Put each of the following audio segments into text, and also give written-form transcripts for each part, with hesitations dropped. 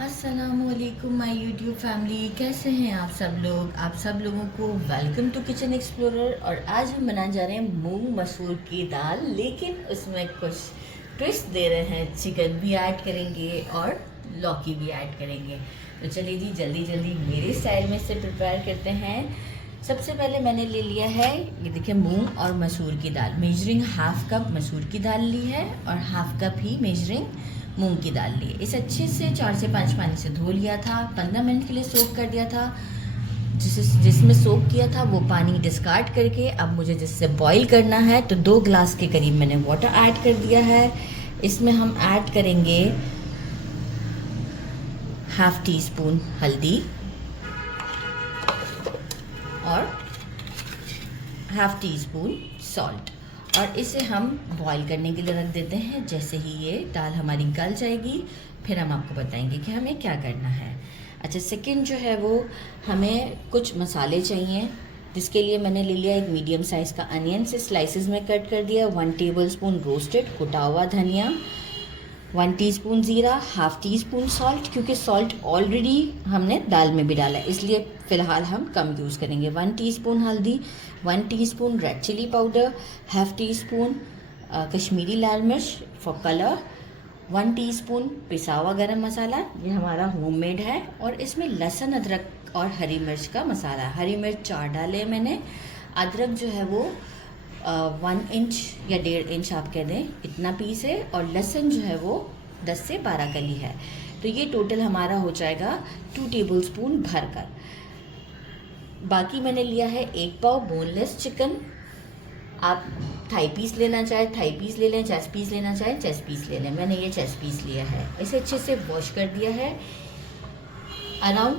अस्सलामुअलैकुम my YouTube family, कैसे हैं आप सब लोग। आप सब लोगों को वेलकम टू किचन एक्सप्लोरर। और आज हम बनाने जा रहे हैं मूंग मसूर की दाल, लेकिन उसमें कुछ ट्विस्ट दे रहे हैं। चिकन भी ऐड करेंगे और लौकी भी ऐड करेंगे। तो चलिए जी, जल्दी जल्दी मेरे स्टाइल में से प्रिपेयर करते हैं। सबसे पहले मैंने ले लिया है, ये देखिए, मूंग और मसूर की दाल। मेजरिंग हाफ कप मसूर की दाल ली है और हाफ कप ही मेजरिंग मूंग की दाल ली है। इसे अच्छे से 4 से 5 पानी से धो लिया था, 15 मिनट के लिए सोक कर दिया था। जिसमें सोक किया था वो पानी डिस्कार्ड करके अब मुझे जिससे बॉईल करना है, तो 2 ग्लास के करीब मैंने वाटर ऐड कर दिया है। इसमें हम ऐड करेंगे हाफ टी स्पून हल्दी और हाफ टी स्पून सॉल्ट, और इसे हम बॉईल करने के लिए रख देते हैं। जैसे ही ये दाल हमारी गल जाएगी, फिर हम आपको बताएंगे कि हमें क्या करना है। अच्छा, सेकंड जो है वो हमें कुछ मसाले चाहिए, जिसके लिए मैंने ले लिया एक मीडियम साइज़ का अनियन, से स्लाइसेस में कट कर दिया। 1 टेबलस्पून रोस्टेड कुटा हुआ धनिया, 1 टीस्पून ज़ीरा, हाफ टी स्पून सॉल्ट, क्योंकि सॉल्ट ऑलरेडी हमने दाल में भी डाला है, इसलिए फ़िलहाल हम कम यूज़ करेंगे। 1 टीस्पून हल्दी, 1 teaspoon red chilli powder, half teaspoon Kashmiri लाल मिर्च फॉर कलर, 1 टीस्पून पिसा हुआ गरम मसाला, ये हमारा होममेड है। और इसमें लहसुन, अदरक और हरी मिर्च का मसाला। हरी मिर्च 4 डाले मैंने। अदरक जो है वो 1 इंच या 1.5 इंच आप कह दें, इतना पीस है। और लहसुन जो है वो 10 से 12 कली है। तो ये टोटल हमारा हो जाएगा 2 टेबलस्पून भरकर। बाकी मैंने लिया है 1 पाव बोनलेस चिकन। आप थाई पीस लेना चाहे थाई पीस ले लें, चेस्ट पीस लेना चाहे चेस्ट पीस ले लें। मैंने ये चेस्ट पीस लिया है। इसे अच्छे से वॉश कर दिया है। अराउंड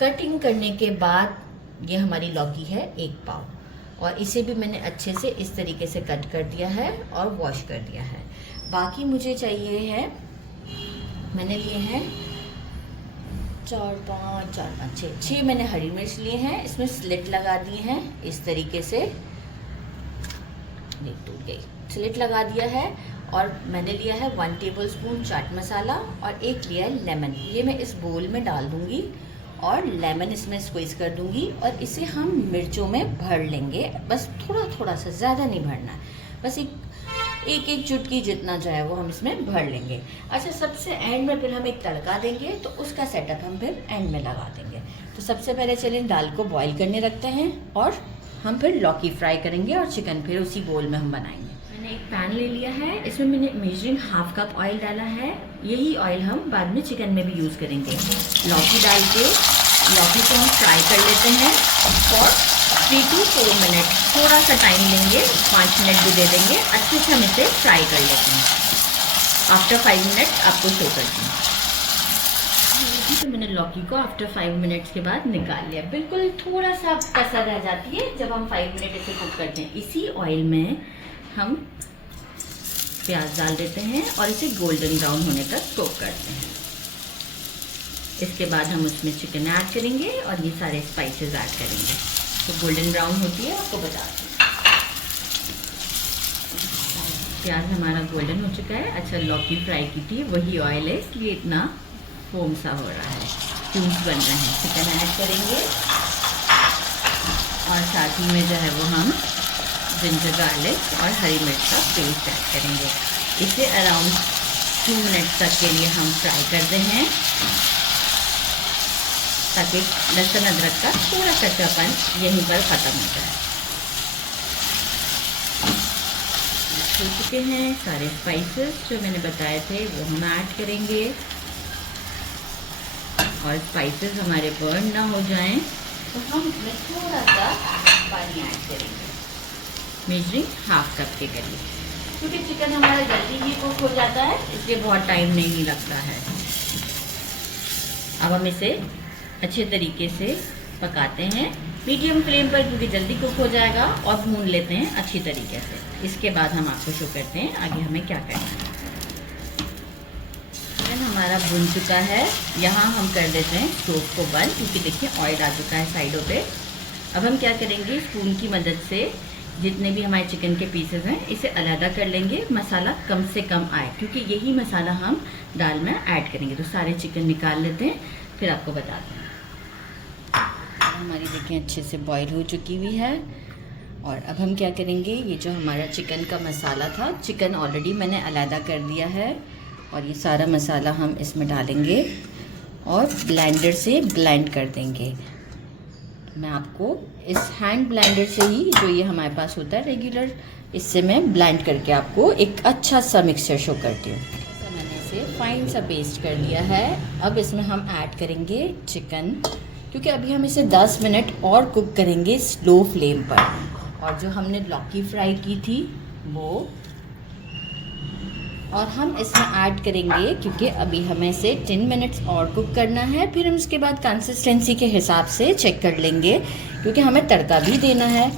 कटिंग करने के बाद ये हमारी लौकी है 1 पाव, और इसे भी मैंने अच्छे से इस तरीके से कट कर दिया है और वॉश कर दिया है। बाकी मुझे चाहिए है, मैंने लिए हैं 4 5 6 मैंने हरी मिर्च लिए हैं। इसमें स्लिट लगा दिए हैं इस तरीके से, टूट गई, स्लिट लगा दिया है। और मैंने लिया है 1 टेबलस्पून चाट मसाला और 1 लिया है लेमन। ये मैं इस बोल में डाल दूंगी और लेमन इसमें स्क्वीज़ कर दूंगी, और इसे हम मिर्चों में भर लेंगे। बस थोड़ा थोड़ा सा, ज़्यादा नहीं भरना है, बस एक चुटकी जितना जो है वो हम इसमें भर लेंगे। अच्छा, सबसे एंड में फिर हम एक तड़का देंगे, तो उसका सेटअप हम फिर एंड में लगा देंगे। तो सबसे पहले चलिए दाल को बॉईल करने रखते हैं, और हम फिर लौकी फ्राई करेंगे और चिकन फिर उसी बोल में हम बनाएंगे। मैंने एक पैन ले लिया है, इसमें मैंने मेजरिंग हाफ कप ऑयल डाला है। यही ऑयल हम बाद में चिकन में भी यूज़ करेंगे। लौकी डाल के लौकी को हम फ्राई कर लेते हैं और 3 to 4 मिनट, थोड़ा सा टाइम लेंगे, 5 मिनट भी दे देंगे। अच्छे से हम इसे फ्राई कर लेते हैं। आफ्टर 5 मिनट आपको शो करती हूँ। तो मैंने लौकी को आफ्टर 5 मिनट्स के बाद निकाल लिया। बिल्कुल थोड़ा सा कसर रह जाती है जब हम 5 मिनट इसे कुक करते हैं। इसी ऑयल में हम प्याज डाल देते हैं और इसे गोल्डन ब्राउन होने तक कुक करते हैं। इसके बाद हम उसमें चिकन ऐड करेंगे और ये सारे स्पाइसेस ऐड करेंगे। तो गोल्डन ब्राउन होती है, आपको बता दें। प्याज हमारा गोल्डन हो चुका है। अच्छा, लौकी फ्राई की थी वही ऑयल है, इसलिए इतना फोम सा हो रहा है, क्यूब्स बन रहे हैं। चिकन ऐड करेंगे और साथ ही में जो है वो हम जिंजर गार्लिक और हरी मिर्च का पेस्ट ऐड करेंगे। इसे अराउंड 2 मिनट तक के लिए हम फ्राई करते हैं, ताकि लहसुन अदरक का थोड़ा कच्चापन यहीं पर ख़त्म हो जाए। हो चुके हैं सारे स्पाइसेस जो मैंने बताए थे, वो हम ऐड करेंगे। और स्पाइसेस हमारे बर्न ना हो जाएं, तो हम इसमें थोड़ा सा पानी ऐड करेंगे, मेजरिंग हाफ कप के करीब, क्योंकि चिकन हमारा जल्दी ही कुक हो जाता है, इसलिए बहुत टाइम नहीं लगता है। अब हम इसे अच्छे तरीके से पकाते हैं मीडियम फ्लेम पर, क्योंकि जल्दी कुक हो जाएगा, और भून लेते हैं अच्छी तरीके से। इसके बाद हम आपको शो करते हैं आगे हमें क्या करना है। चिकन हमारा भुन चुका है। यहाँ हम कर देते हैं स्टोव को बंद, क्योंकि देखिए ऑयल आ चुका है साइडों पे। अब हम क्या करेंगे, स्पून की मदद से जितने भी हमारे चिकन के पीसेस हैं इसे अलहदा कर लेंगे, मसाला कम से कम आए, क्योंकि यही मसाला हम दाल में ऐड करेंगे। तो सारे चिकन निकाल लेते हैं, फिर आपको बताते हैं। हमारी देखें अच्छे से बॉईल हो चुकी हुई है। और अब हम क्या करेंगे, ये जो हमारा चिकन का मसाला था, चिकन ऑलरेडी मैंने अलहदा कर दिया है, और ये सारा मसाला हम इसमें डालेंगे और ब्लेंडर से ब्लेंड कर देंगे। मैं आपको इस हैंड ब्लेंडर से ही, जो ये हमारे पास होता है रेगुलर, इससे मैं ब्लेंड करके आपको एक अच्छा सा मिक्सचर शो करती हूँ। मैंने इसे फाइन सा पेस्ट कर लिया है। अब इसमें हम ऐड करेंगे चिकन, क्योंकि अभी हम इसे 10 मिनट और कुक करेंगे स्लो फ्लेम पर। और जो हमने लौकी फ्राई की थी वो, और हम इसमें ऐड करेंगे, क्योंकि अभी हमें इसे 10 मिनट्स और कुक करना है। फिर हम उसके बाद कंसिस्टेंसी के हिसाब से चेक कर लेंगे, क्योंकि हमें तड़का भी देना है।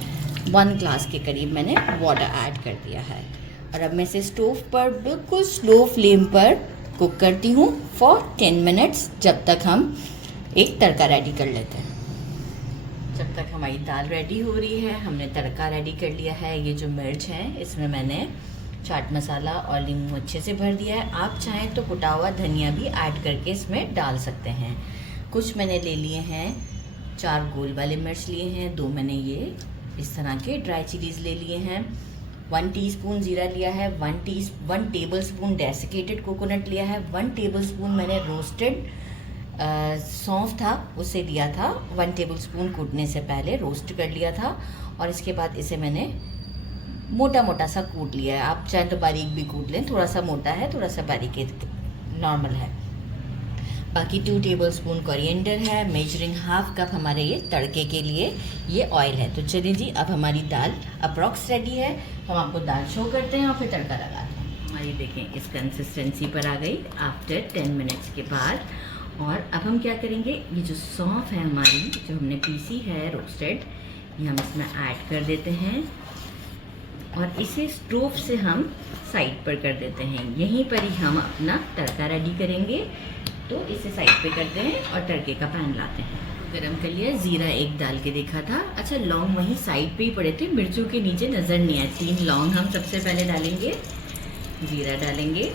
1 ग्लास के करीब मैंने वाटर ऐड कर दिया है। और अब मैं इसे स्टोव पर बिल्कुल स्लो फ्लेम पर कुक करती हूँ फॉर 10 मिनट्स, जब तक हम एक तड़का रेडी कर लेते हैं। जब तक हमारी दाल रेडी हो रही है, हमने तड़का रेडी कर लिया है। ये जो मिर्च है, इसमें मैंने चाट मसाला और नींबू अच्छे से भर दिया है। आप चाहें तो कुटा हुआ धनिया भी ऐड करके इसमें डाल सकते हैं। कुछ मैंने ले लिए हैं, 4 गोल वाले मिर्च लिए हैं, 2 मैंने ये इस तरह के ड्राई चिलीज़ ले लिए हैं, 1 टीस्पून ज़ीरा लिया है, 1 टेबलस्पून डेसिकेटेड कोकोनट लिया है, 1 टेबलस्पून मैंने रोस्टेड सौंफ था उसे लिया था, 1 टेबलस्पून कूटने से पहले रोस्ट कर लिया था। और इसके बाद इसे मैंने मोटा मोटा सा कूट लिया है। आप चाहे तो बारीक भी कूट लें, थोड़ा सा मोटा है, थोड़ा सा बारीक है, नॉर्मल है। बाकी 2 टेबलस्पून कोरिएंडर है। मेजरिंग ½ कप हमारे ये तड़के के लिए ये ऑयल है। तो चलिए जी, अब हमारी दाल अप्रॉक्स रेडी है। हम आपको दाल शो करते हैं और फिर तड़का लगाते हैं। हमारी देखें इस कंसिस्टेंसी पर आ गई आफ्टर 10 मिनट्स के बाद। और अब हम क्या करेंगे, ये जो सौंफ है हमारी, जो हमने पीसी है रोस्टेड, ये हम इसमें ऐड कर देते हैं और इसे स्टोव से हम साइड पर कर देते हैं। यहीं पर ही हम अपना तड़का रेडी करेंगे। तो इसे साइड पे करते हैं और तड़के का पैन लाते हैं। गरम कर लिया, ज़ीरा एक डाल के देखा था। अच्छा, लौंग वहीं साइड पे ही पड़े थे, मिर्चों के नीचे नज़र नहीं आए। 3 लौंग हम सबसे पहले डालेंगे, ज़ीरा डालेंगे।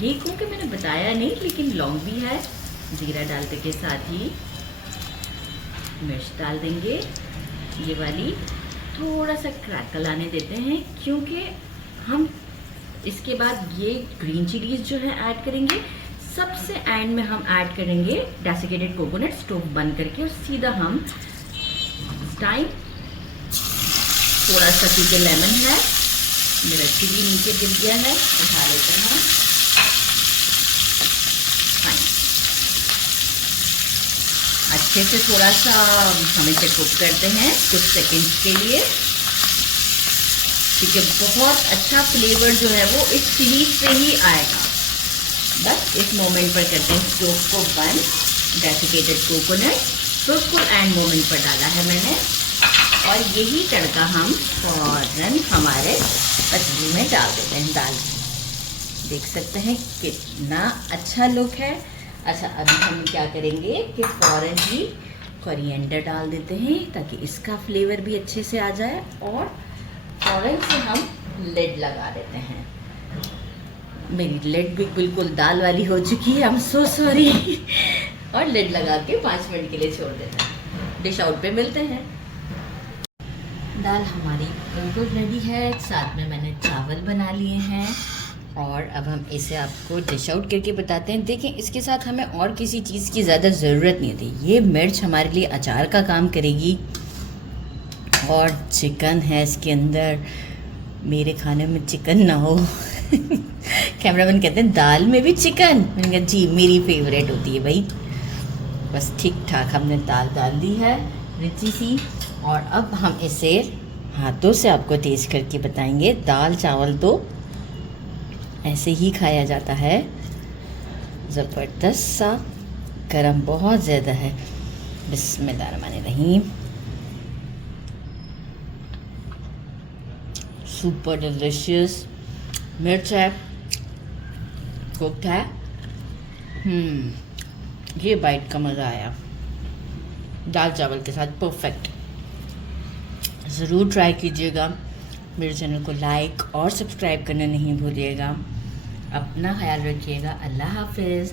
ये क्योंकि मैंने बताया नहीं, लेकिन लौंग भी है। ज़ीरा डालते के साथ ही मिर्च डाल देंगे, ये वाली थोड़ा सा क्रैकल आने देते हैं, क्योंकि हम इसके बाद ये ग्रीन चिलीज जो है ऐड करेंगे। सबसे एंड में हम ऐड करेंगे डेसिकेटेड कोकोनट, स्टोव बंद करके। और सीधा हम टाइम थोड़ा सा, क्योंकि लेमन है, मेरा चिली नीचे गिर गया है, उठा लेते हैं। अच्छे से थोड़ा सा हम इसे कुक करते हैं कुछ सेकंड्स के लिए, क्योंकि बहुत अच्छा फ्लेवर जो है वो इस चिली से ही आएगा। बस इस मोमेंट पर करते हैं स्टोव को बंद। डेसिकेटेड कोकोनट बिल्कुल एंड मोमेंट पर डाला है मैंने, और यही तड़का हम फौरन हमारे पतीले में डाल देते हैं। दाल देख सकते हैं कितना अच्छा लुक है। अच्छा, अभी हम क्या करेंगे कि फ़ौरन ही कोरिएंडर डाल देते हैं, ताकि इसका फ्लेवर भी अच्छे से आ जाए। और फ़ौरन से हम लिड लगा देते हैं। मेरी लिड भी बिल्कुल दाल वाली हो चुकी है, आई एम सो सॉरी। और लिड लगा के 5 मिनट के लिए छोड़ देते हैं। डिश आउट पे मिलते हैं। दाल हमारी बिल्कुल रेडी है, साथ में मैंने चावल बना लिए हैं। और अब हम इसे आपको डिश आउट करके बताते हैं। देखें, इसके साथ हमें और किसी चीज़ की ज़्यादा ज़रूरत नहीं होती। ये मिर्च हमारे लिए अचार का काम करेगी, और चिकन है इसके अंदर। मेरे खाने में चिकन ना हो कैमरामैन कहते हैं दाल में भी चिकन। मैंने कहा जी, मेरी फेवरेट होती है भाई। बस ठीक ठाक हमने दाल डाल दी है, रिची सी। और अब हम इसे हाथों से आपको टेस्ट करके बताएंगे। दाल चावल तो ऐसे ही खाया जाता है, ज़बरदस्त सा। गरम बहुत ज़्यादा है। बिस्मिल्लाहिर्रहमानिर्रहीम। Super delicious. मिर्च है, कुक्ड है। ये बाइट का मज़ा आया। दाल चावल के साथ परफेक्ट। ज़रूर ट्राई कीजिएगा। मेरे चैनल को लाइक और सब्सक्राइब करना नहीं भूलिएगा। अपना ख्याल रखिएगा। अल्लाह हाफिज़।